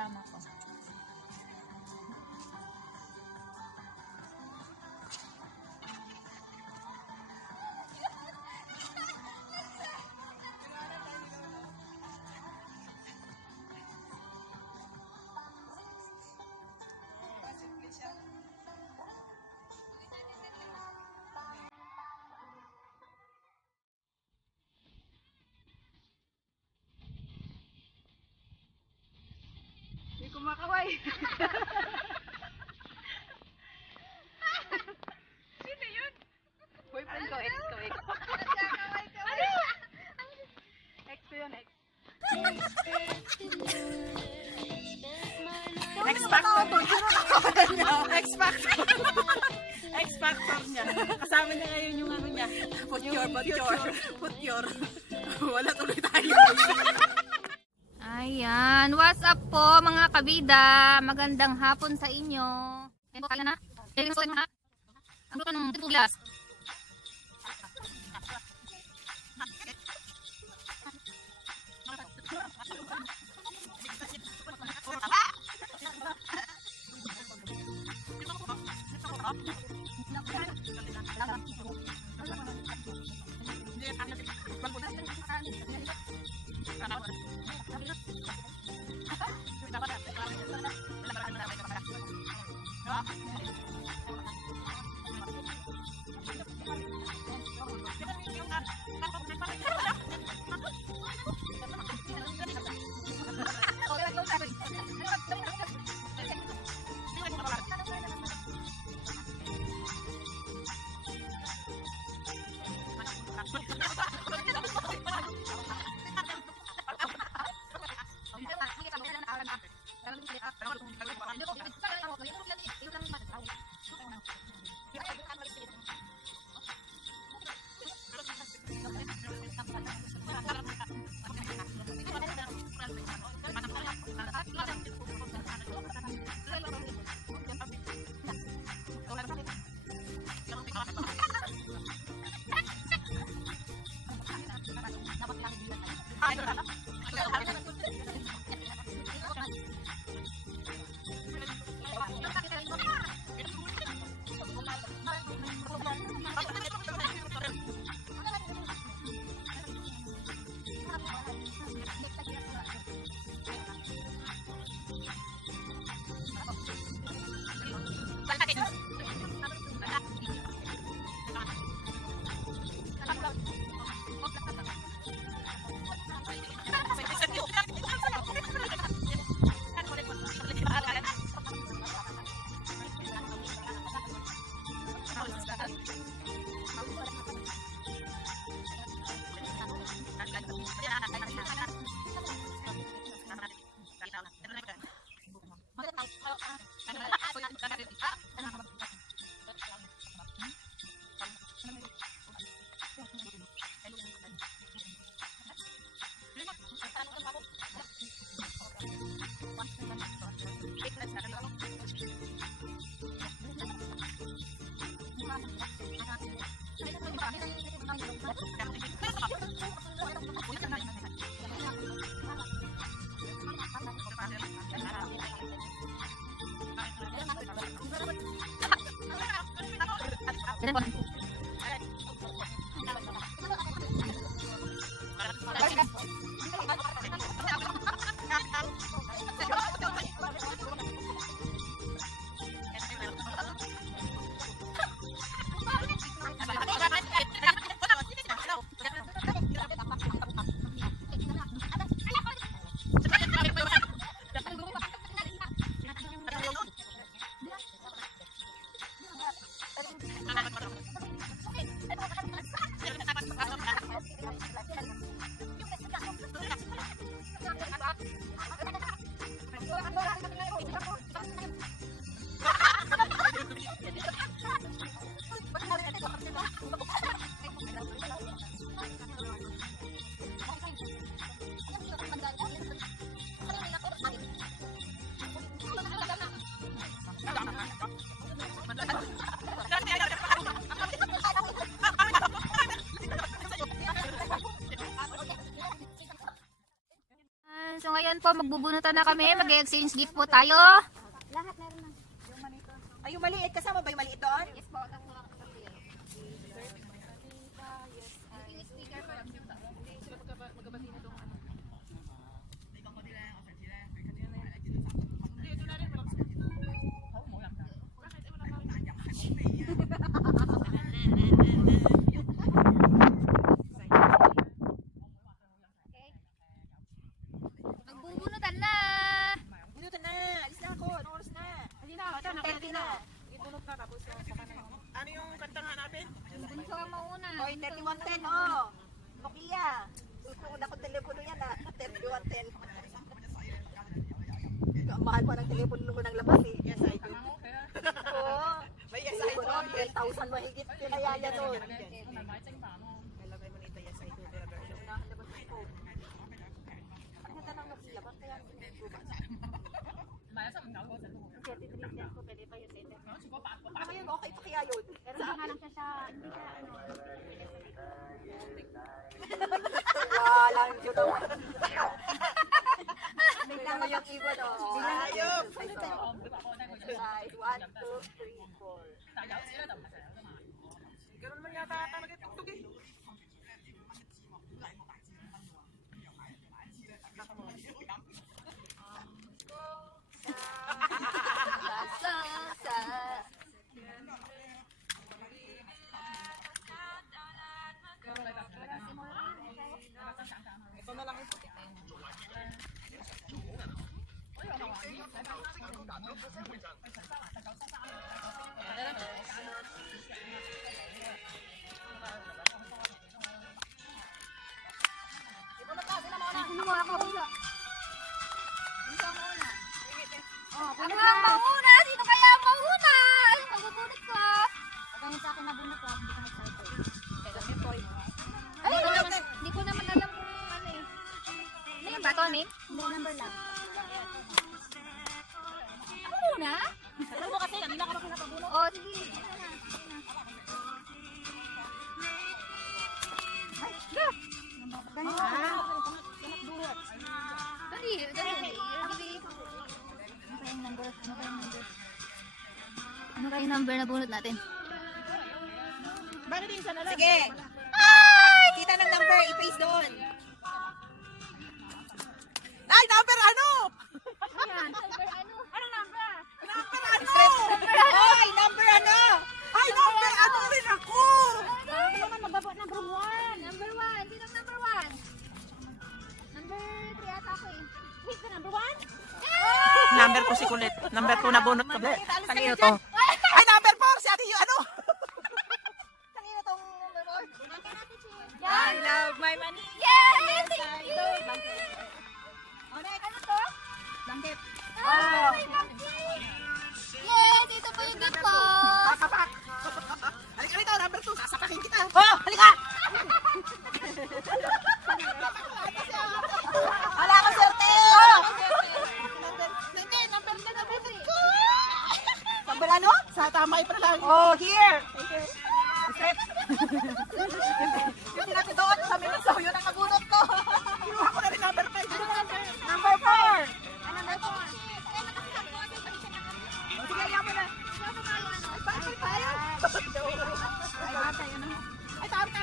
kasama ko. Hindi kumakaway. Sino yun? Boyfriend ko, ex ko, ex. Ano? Ex ko yun, ex. X Factor. X Factor. X Factor niya. Kasama niya ngayon yung ano niya. Put your. Wala tuloy tayo. Ayan, what's up po mga kabida? Magandang hapon sa inyo. Ayan po, kaya na. Ayan po, ha? Ang grupo ng titulas. Ayan po, magbubunutan na kami. Mag-exchange gift po tayo. Lahat meron na. Ay, yung maliit. Kasama ba yung maliit doon? Yes po. Magbubunutan na. Minutan na. Alis na ako. Anong oras na? Hindi na. 10 na. Ibunot na. Tapos ano yung kanta nga natin? Bunso ang mauna. Oy, 3110, oh. Nokia. Susunod ako telepono yan, ah. 3110. Ang mahal pa ng telepono nung unang labas, eh. Yes, I do. Oo. May yes, I do. 10,000 mahigit. Kaya yan, oh. Kailangan mo nito, yes, I do. Unang labas ko. Ang ganda ng Nokia. Bakit kaya ano yun, okay pa kaya yun? Pero nga lang siya hindi siya Wala yung judo. Tingnan mo yung ibon, oh. Ayop! Side, 1, 2, 3, 4. Ganun naman yata talaga yung tugtog, eh. Ito na lang yung puti. Sino mo ako una? Ako ang mauna! Sino kaya ang mauna? Ay, magbubunot ko. Pagkano sa akin nabunot ko, hindi ka mag-cycle. Ay, hindi ko naman alam kung ano eh. Name ba to, name? Hindi, number lang. Ako muna? Alam mo kasi, kanina ka na pinapabunot. Oo, sige. Ay, go! Dali, dali. Ano kayong number na bunot natin? Bakit yung isa na lang? Sige. Ay! Kita ng number, i-paste doon. Ay, number ano? Ayan, number ano? Anong number? Number ano? Ay, number ano? Ay, number ano rin ako? Ano naman magbabot number 1? Number 1, sinong number 1? Number 3 ata ako eh. Wait, the number 1? Number ko si Kulit. Number 2 na bunot ko. Kanino to? Ay, number 4, si Ate Yu, ano? Kanina tong number 4? I love my money. Yes! Thank you! Oh, next. Ano to? Blanket. Ah, may bangkit! Yes! Ito po yung gift ko! Sasapak. Halika rito, number 2, sasapakin kita. Oh, halika! Wala ka swerte! Number ano? Sa tamay pa lang. Oh, here! Strip! Yung tinatid doon sa Minnesota, yun ang nabunot ko. Kinuha ko na rin number 5. Number 4! Number 4! Sige, ayaw mo na. Ay, tayo. Ay, tama.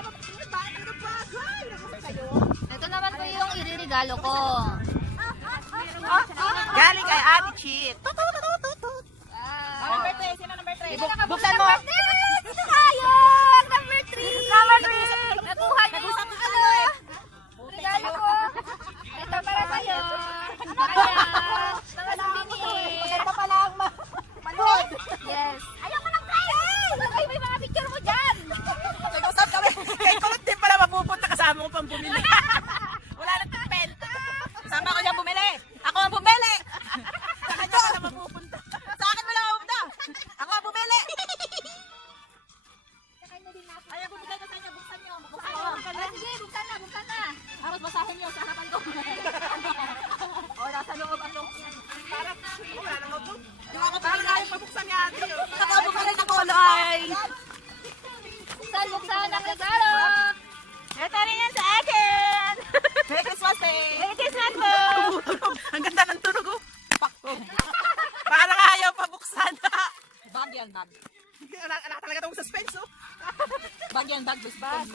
Bakit ang nagpagay? Nakasal kayo. Ito naman po yung iririgalo ko. Galing kay Ate Cheat. Number 3. Sino number 3? Buksan mo! Dito kayo! Number 3! Number 3! Nakuha niyo yung ano? Regalo ko. Ito para sa'yo. Ayan. Mga souvenir. Maganda pala ang manood. Yes. Ayaw ko ng prize! Ay, may mga picture mo dyan! Nag-usap kami. Kay Kulot din pala mapupunta kasama ko pang bumili. Wala nang penta. Kasama ko dyan bumili. Ako ang bumili. Sa kanya ka na mapupunta. Sa akin wala mapupunta. Ako ang bumili. Ay, ang bumili ka sa inyo. Buksan nyo. Buksan nyo. Sige, buksan na, buksan na. Tapos basahin nyo sa harapan ko. O, nasa loob ang loob. Parang wala nang notebook. Yung ako Parang bumili. ayaw pabuksan ni Ate. Ako ang bumili ng kulay. Buksan ang regalo. Ito rin yan sa akin. Merry Christmas, ate. Merry Christmas po! Ang ganda ng tunog oh. Parang ayaw pa buksan. Bag yan, bag. Wala talaga itong suspense oh. Bag yan, bag. Bag.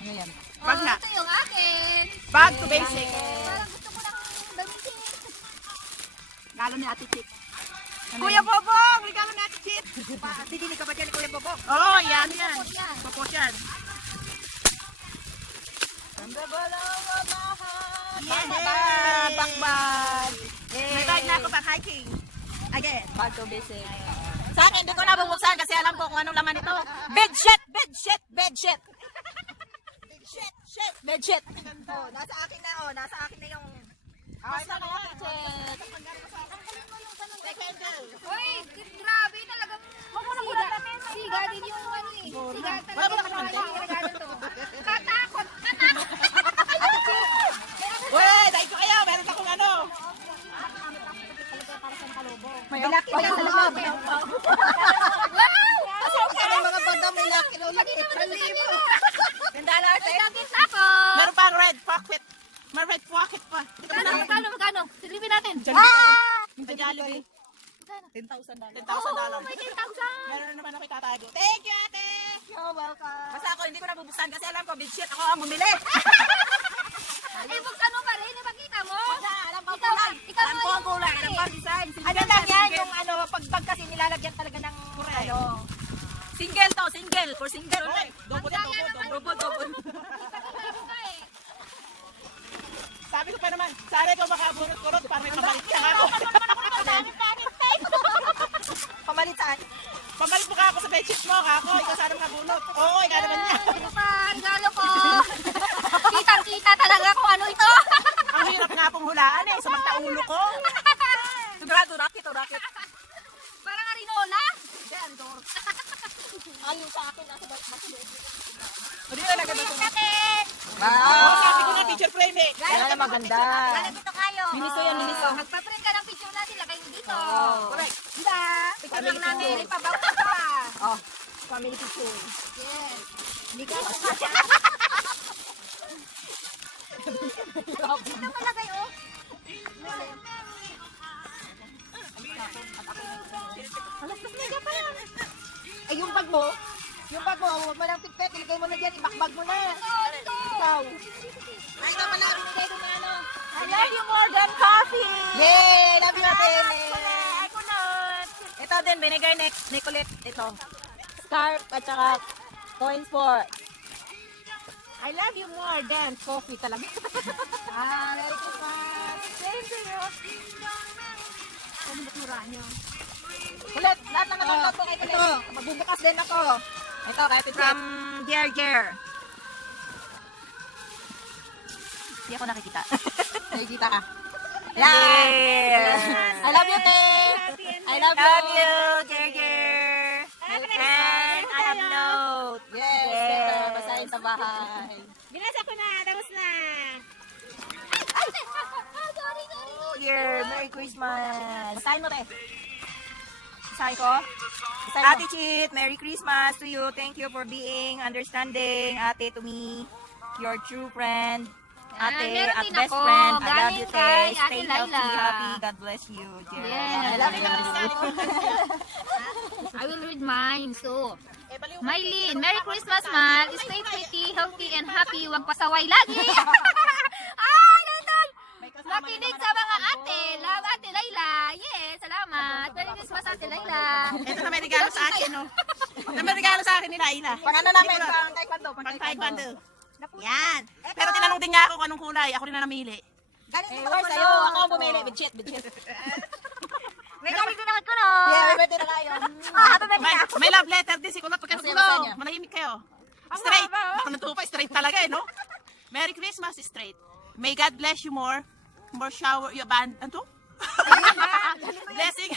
Ano yan? Bag nga. Ito yung akin. Back to basic. Parang gusto ko ng gamitin. Regalo ni Ate Chit. Kuya Bobong! Regalo ni Ate Chit! Didili ka ba dyan ni Kuya Bobo? Oo, yan, yan. Tapos yan. Popos yan. Bag, bag, bag. May bag na ako pang hiking. Again. Bag to basic. Sa akin, hindi ko na bubuksan kasi alam ko kung anong laman ito. Bedsheet! Bedsheet! Bedsheet! Bedsheet! Sheet! Bedsheet! Oh, nasa akin na, oh. Nasa akin na yung... Basta na yung bedsheet. Uy, grabe talagang siga din yung ano eh. Siga talaga yung mga regalo to. Katakot, katakot. Uy, dahil ko kayo. Meron akong ano. May laki pa sa loob. Wow! May mga banda, may laki na ulit. $10. Nagkakit ako. Meron pang red pocket. May red pocket pa. Magkano? Silipin natin. Sa Jollibee. $10,000. $10,000. May 10,000. Meron naman ako itatago. Thank you, ate! You're welcome. Basta ako, hindi ko na bubuksan kasi alam ko, bedsheet ako ang bumili. Eh, buksan mo pa rin. Ipakita mo. Alam ko ang Ikaw, kulay. ikaw Alam mo ko ang yung kulay. kulay. Alam ko ang design. Ano lang yan, yung ano, pag kasi nilalagyan talaga ng ano. Single to, single. For single. Uy, double yan, double. Double. Sabi ko pa naman, sana ikaw makabunot-kurot para may pamalit ka ako. Pamalit saan? Pamalit mo ka ako sa bedsheet mo, kako. Ikaw sana makabunot. Oo, ikaw naman niya. Ito pa, regalo ko. Kitang-kita talaga kung ano ito. Ang hirap nga pong hulaan eh, sa magtaulo ko. Sigurado, rocket o rocket. Parang arinola. Ayaw sa akin, nasa basilid. Hindi na lagay Tingnan ito. natin. Oo, sabi ko na picture frame eh. Yan na maganda. Dito kayo. Miniso yan, miniso. Magpa-print ka ng picture natin. Lagay mo dito. Correct. Hindi. Picture lang namin. Ipabawa ka pa. Oh, family picture. Yes. Hindi ka. Ito malagay oh. Eh, yung bag mo, huwag mo nang pipet, ilagay mo na dyan, ibakbag mo na. Ikaw. Ay, naman na, binigay ko na ano. I love you more than coffee. Yay! Love you natin. Ay, kunot. Ito din, binigay ni Colette. Ito. Scarf at saka coins for. I love you more than coffee talaga. Merry Christmas. Thank you. Ano ba tura niyo? Colette, lahat na natanggap ko kay Colette. Ito, magbubukas din ako. Ito, kahit from Ger. Hindi ako nakikita. Nakikita ka. Yeah. I love you, Te. I love you, Ger. And I have note. Yes, ito, basahin sa bahay. Binasa ko na. Tapos na. Ay, sorry. Year, Merry Christmas. Basahin mo, Te. Basahin ko? Ate Chit, Merry Christmas to you. Thank you for being understanding, ate, to me. Your true friend. Ate, meron at din best ako. friend. I love Galing you, kay Te. Ate Stay healthy, Laila. happy. God bless you, dear. Yes. I love you. I will read mine. So, Mylene, Merry Christmas, Mal. Stay pretty, healthy, and happy. Huwag pasaway lagi. Ay, nandun. Makinig sa mga ate. Love Ate Laila. Yes, salamat. Merry Christmas, Ate Laila. Ito na may regalo sa akin, no? Ito may regalo sa akin ni Laila. Pang ano namin, pang taekwondo. Pang taekwondo. Yan. Pero tinanong din niya ako kung anong kulay. Ako rin na namili. Eh, where's sa'yo? Ako ang bumili. Bidget. May galing din naman ko, no? Yeah, may birthday na kayo. May love letter din si Kulot. Basa niya. Pagkasulo. Manahimik kayo. Straight. Baka natupa, straight talaga eh, no? Merry Christmas, straight. May God bless you more. More shower. Yung band. Ano to? Blessing.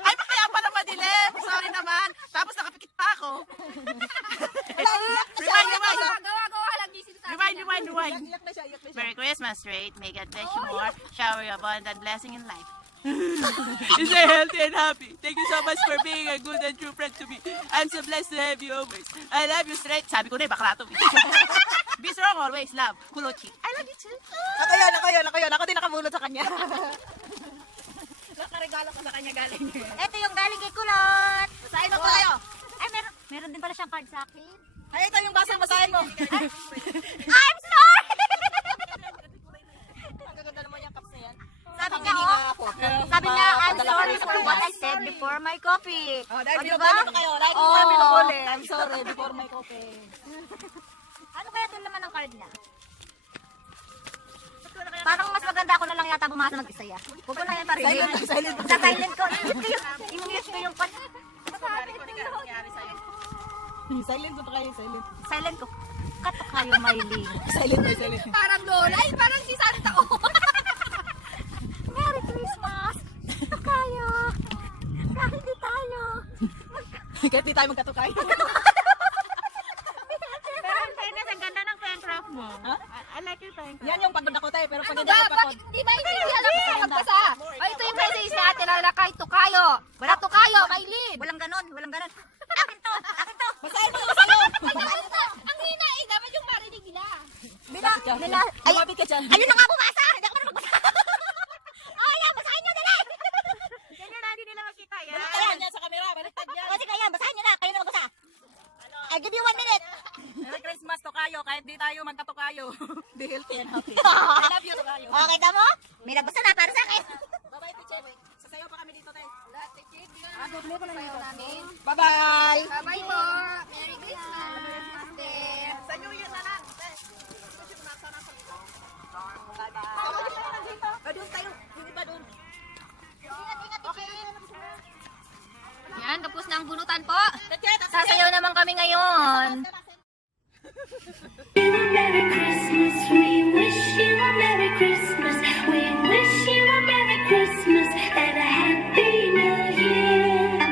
Ay, kaya pala madilim. Sorry naman. Tapos nakapikit pa ako. Gawa lang din sila. Rewind. Iyak na siya. Merry Christmas, straight. May God bless you more. Shower your abundant blessing in life. Stay healthy and happy. Thank you so much for being a good and true friend to me. I'm so blessed to have you always. I love you, straight. Sabi ko na, bakla to. Be strong always, love. Kulochi. I love you too. Ako yun. Ako din nakabulot sa kanya. Nakaregalo ko sa kanya galing. Ito yung galing kay Kulot. Basahin mo po kayo. Ay, meron din pala siyang card sa akin. Ay, ito yung basang basahin mo. I'm sorry! Ang gaganda naman yung cups na yan. Sabi niya, sabi niya, I'm sorry for what I said before my coffee. Oh, dahil O, diba? binubuli kayo. Dahil binubuli. I'm sorry before my coffee. Ano kaya ito naman ang card niya? Parang mas maganda ako na lang yata bumasa mag-isa ya. Huwag ko na yan parinig. Silent. Sa silent ko. I-mute ko yung pan. Silent mo pa kayo, silent. Silent ko. Kato kayo, Miley. Silent. Parang Lola. Ay, parang si Santa. Merry Christmas. Kato kayo. Kahit hindi tayo. Kahit di tayo magkatukay. Pero ang fairness, ang ganda ng fancraft mo. Ha? I like your fancraft. Yan yung pagod ako tayo, pero pag Ano hindi ba? ako pagod. Bakit hindi ba hindi alam ko magbasa? Ay, ito yung message natin na kay Tukayo. Tukayo, Maylin. Walang ganon. Akin to. Basahin mo yung sa'yo. Ang hina eh, dapat yung marinig nila. Ay, lumapit ka dyan. Ayun na nga bumasa. Hindi ako marunong magbasa. Oh, yan, basahin nyo dali. Ganyan natin nila makita yan. Baliktad yan sa camera, baliktad yan. O sige, yan, basahin nyo na. Kayo na magbasa. I give you 1 minute. Merry Christmas, Tokayo. Kahit di tayo magkatukayo. Be healthy and happy. I love you, Tokayo. Okay, tamo? May nagbasa na para sa akin. Bye-bye, Tiche. Sasayaw pa kami dito, tayo. Sayo namin. Bye-bye. Bye-bye po. Merry Christmas. Sa New Year na lang. Bye-bye. Doon tayo. Yung iba doon. Yan, tapos na ang bunutan po. Sasayaw naman kami ngayon. Merry Christmas, we wish you a Merry Christmas. We wish you a Merry Christmas and a Happy New Year.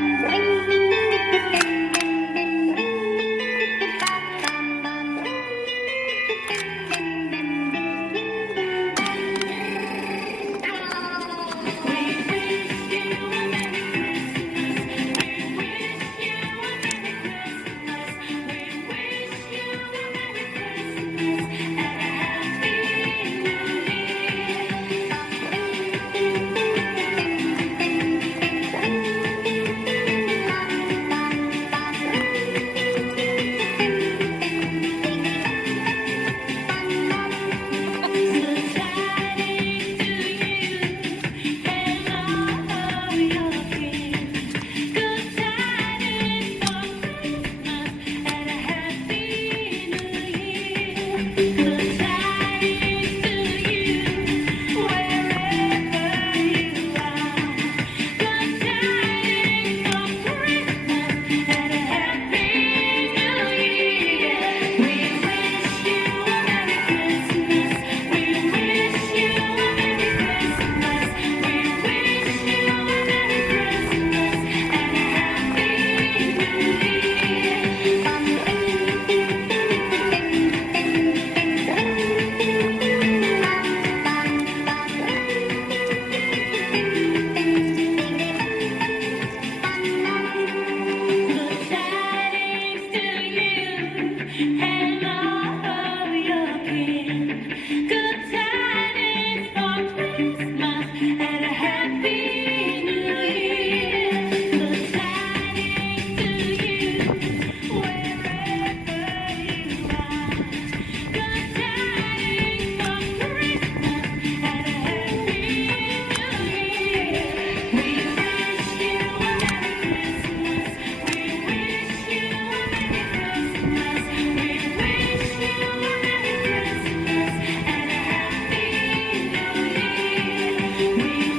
We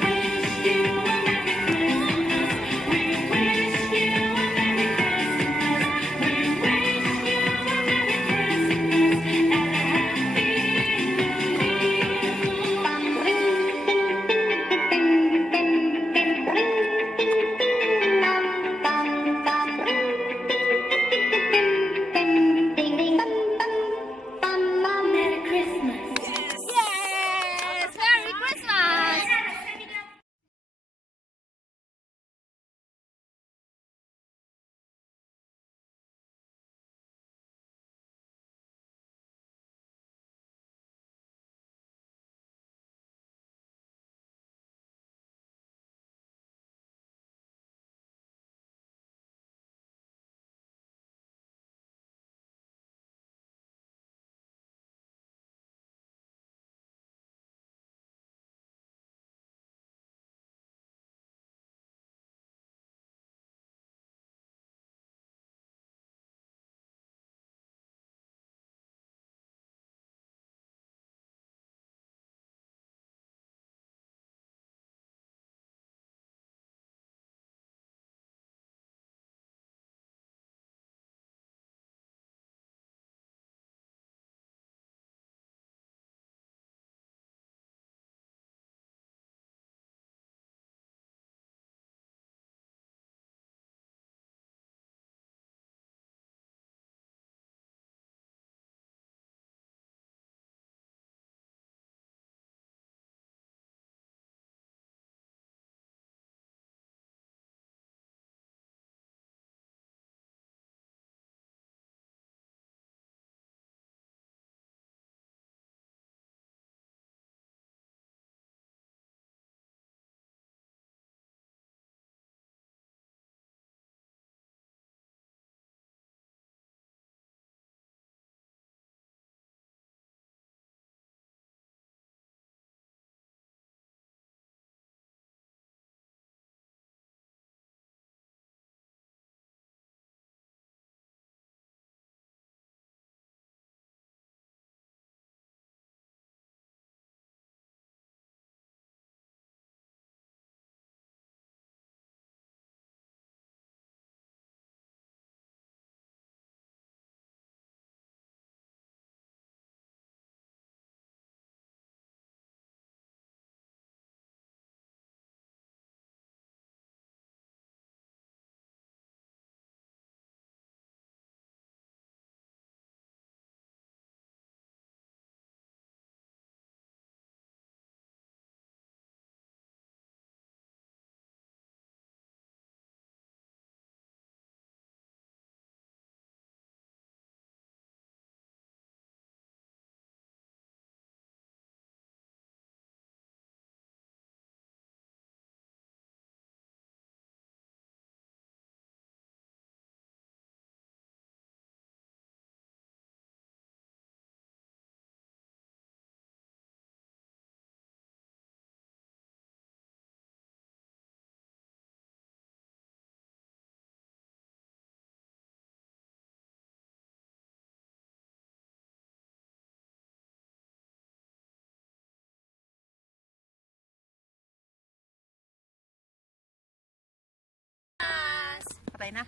Patay na.